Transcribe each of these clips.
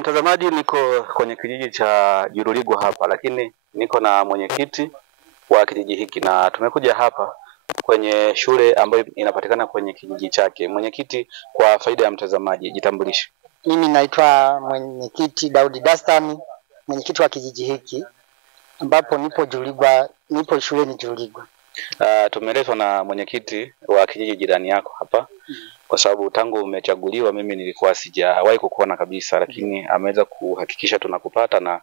Mtazamaji, niko kwenye kijiji cha Juruligwa hapa, lakini niko na mwenyekiti wa kijiji hiki na tumekuja hapa kwenye shule ambayo inapatikana kwenye kijiji chake. Mwenyekiti, kwa faida ya mtazamaji, jitambulishe. Mimi naitwa mwenyekiti Daudi Dastan, mwenyekiti wa kijiji hiki ambapo nipo Juruligwa, nipo shuleni Juruligwa. Tumeletwa na mwenyekiti wa kijiji jirani yako hapa kwa sababu tangu umechaguliwa mimi nilikuwa sijawahi kukuona kabisa, lakini ameweza kuhakikisha tunakupata na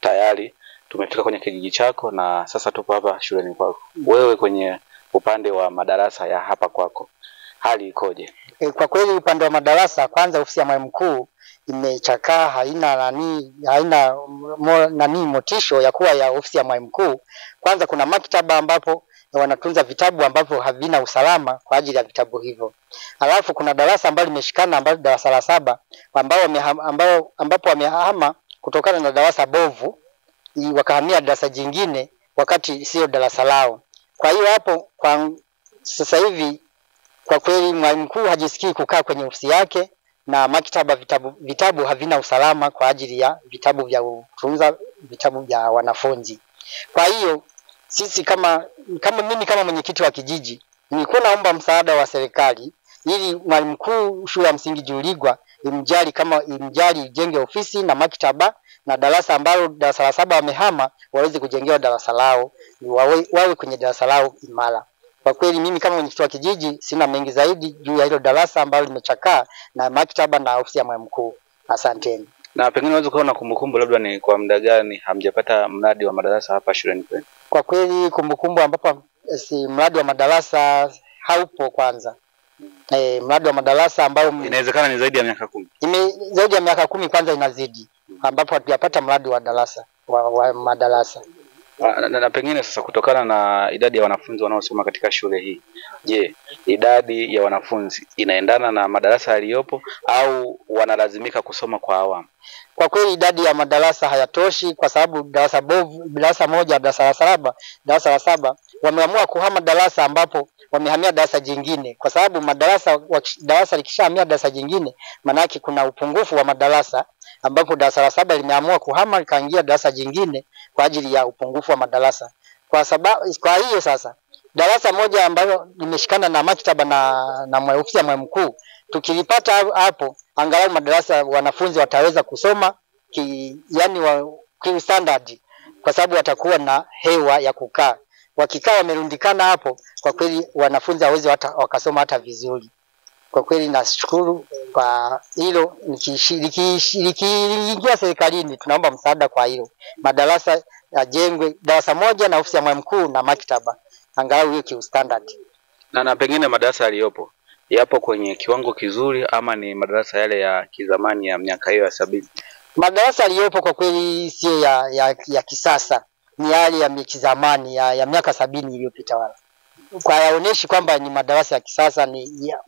tayari tumefika kwenye kijiji chako na sasa tupo hapa shuleni kwako. Wewe kwenye upande wa madarasa ya hapa kwako, hali ikoje? Kwa kweli upande wa madarasa, kwanza ofisi ya mwalimu mkuu imechakaa, haina motisho ya kuwa ya ofisi ya mwalimu mkuu. Kwanza kuna maktaba ambapo wanatunza vitabu ambavyo havina usalama kwa ajili ya vitabu hivyo. Alafu kuna darasa ambalo limeshikana ambalo darasa la 7 ambapo wamehama kutokana na darasa bovu wakahamia darasa jingine wakati sio darasa lao. Kwa hiyo hapo kwa sasa hivi kwa kweli mwalimu mkuu hajisikii kukaa kwenye ofisi yake, na maktaba vitabu havina usalama kwa ajili ya vitabu vya kutunza vitabu vya wanafunzi. Kwa hiyo sisi kama mimi kama mwenyekiti wa kijiji nilikuwa naomba msaada wa serikali ili mwalimu mkuu shule ya msingi Juruligwa imjali ijenge ofisi na maktaba na darasa ambalo darasa la 7 wamehama waweze kujengewa darasa lao, wawe kwenye darasa lao imara. Kwa kweli mimi kama mwenyekiti wa kijiji sina mengi zaidi juu ya hilo darasa ambalo limechakaa na maktaba na ofisi ya mwalimu mkuu. Asanteni. Na pengine unaweza kuwa na kumbukumbu labda ni kwa muda gani hamjapata mradi wa madarasa hapa shuleni kwenu? Kwa kweli kumbukumbu ambapo mradi wa madarasa haupo kwanza. Mradi wa madarasa ambao inawezekana ni zaidi ya miaka 10. Zaidi ya miaka 10 kwanza inazidi ambapo hatujapata mradi wa darasa wa madarasa. Na pengine sasa kutokana na idadi ya wanafunzi wanaosoma katika shule hii, je, idadi ya wanafunzi inaendana na madarasa yaliyopo au wanalazimika kusoma kwa awamu? Kwa kweli idadi ya madarasa hayatoshi kwa sababu darasa moja darasa la 7 wameamua kuhama darasa ambapo wamehamia darasa jingine, kwa sababu darasa likishahamia darasa jingine maana yake kuna upungufu wa madarasa, ambapo darasa la 7 limeamua kuhama likaingia darasa jingine kwa ajili ya upungufu wa madarasa. Kwa hiyo sasa darasa moja ambalo limeshikana na maktaba na ofisi ya mwalimu mkuu tukilipata hapo, angalau madarasa wanafunzi wataweza kusoma ki standard, kwa sababu watakuwa na hewa ya kukaa. Wakikaa wamerundikana hapo, kwa kweli wanafunzi hawezi wakasoma hata vizuri. Kwa kweli nashukuru kwa hilo, nikiingia serikalini tunaomba msaada kwa hilo. Madarasa yajengwe, darasa moja na ofisi ya mwalimu mkuu na maktaba, angalau hiyo ki standard. Na pengine madarasa yaliyopo yapo kwenye kiwango kizuri ama ni madarasa yale ya kizamani ya miaka hiyo ya 70? Madarasa yaliyopo kwa kweli sio ya kisasa, ni yale ya kizamani ya miaka 70 iliyopita. Wala kwa hayaoneshi kwamba ni madarasa ya kisasa,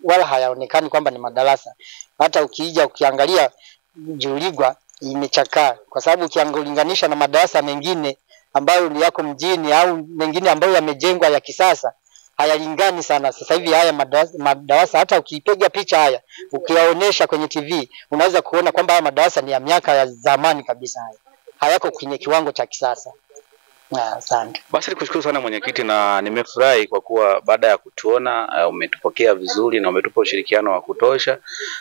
wala hayaonekani kwamba ni madarasa. Hata ukiangalia Juruligwa imechakaa, kwa sababu ukiangalinganisha na madarasa mengine ambayo ni yako mjini au mengine ambayo yamejengwa ya kisasa, hayalingani sana. Sasa hivi haya madarasa hata ukipiga picha haya ukiyaonesha kwenye TV unaweza kuona kwamba haya madarasa ni ya miaka ya zamani kabisa, hayako kwenye kiwango cha kisasa. Asante. Basi nikushukuru sana mwenyekiti, na nimefurahi kwa kuwa baada ya kutuona umetupokea vizuri na umetupa ushirikiano wa kutosha,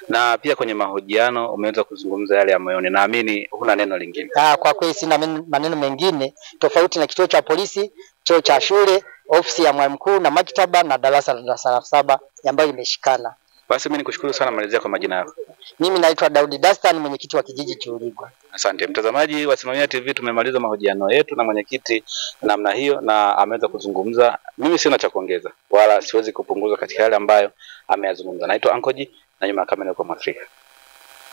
na pia kwenye mahojiano umeweza kuzungumza yale ya moyoni. Naamini huna neno lingine. Kwa kweli sina maneno mengine tofauti na kituo cha polisi, chuo cha shule, ofisi ya mwalimu mkuu na maktaba na darasa la 7 ambayo imeshikana. Basi mimi nikushukuru sana, malizia kwa majina yako. Mimi naitwa Daudi Dastan, mwenyekiti wa kijiji Juruligwa. Asante mtazamaji wa Simamia TV, tumemaliza mahojiano yetu na mwenyekiti namna hiyo na ameweza kuzungumza. Mimi sina cha kuongeza wala siwezi kupunguza katika yale ambayo ameyazungumza. Naitwa Ankoji na nyuma ya kamera kwa Mwafrika.